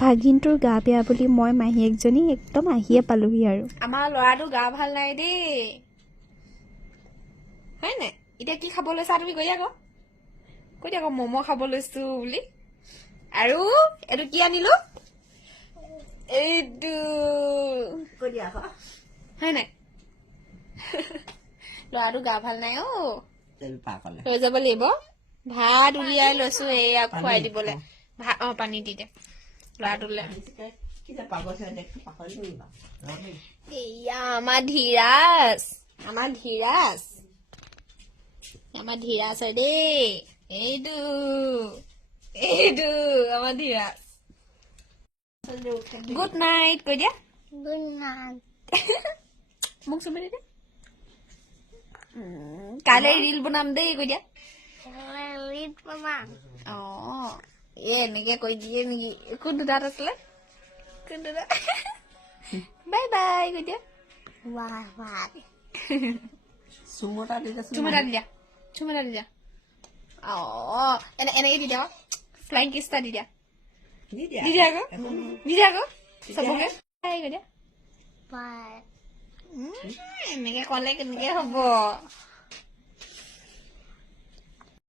ভাগিনটোৰ গা বেয়া বুলি মই মাহীয়েকজনী একদম আহিয়ে পালোহি আৰু আমাৰ ল'ৰাটো গা ভাল নাই দেই হয় নাই এতিয়া কি খাব লৈছা তুমি কৈ দিয়া আকৌ ম'ম' খাব লৈছো বুলি আৰু এইটো কি আনিলো এইটো কৈ দিয়া আকৌ হয় নাই ল'ৰাটো গা ভাল নাই অ পাকলে লৈ যাব লাগিব ভাত উলিয়াই লৈছো এয়া খুৱাই দিবলৈ ভাত পানী দি দে ল'ৰাটোলে এয়া আমাৰ ধীৰাজ হয় দেই এইটো আমাৰ ধীৰাজ গুড নাইট কৈ দিয়া গুড নাইট মোক চুমি দে কাইলৈ ৰিল বনাম দেই কৈ দিয়া অ এনেকে কৈ দিয়ে নেকি কোনটো দাঁত আছিলে বাই বাই কৈ দিয়া চুমটা দি দেচোন চুমটা দি দিয়া অ এনেকে দি দিয়া ফ্লাইং কিছ এটা দি দিয়া আকৌ চবকে বাই কৈ দিয়া এনেকে ক'লে কেনেকে হ'ব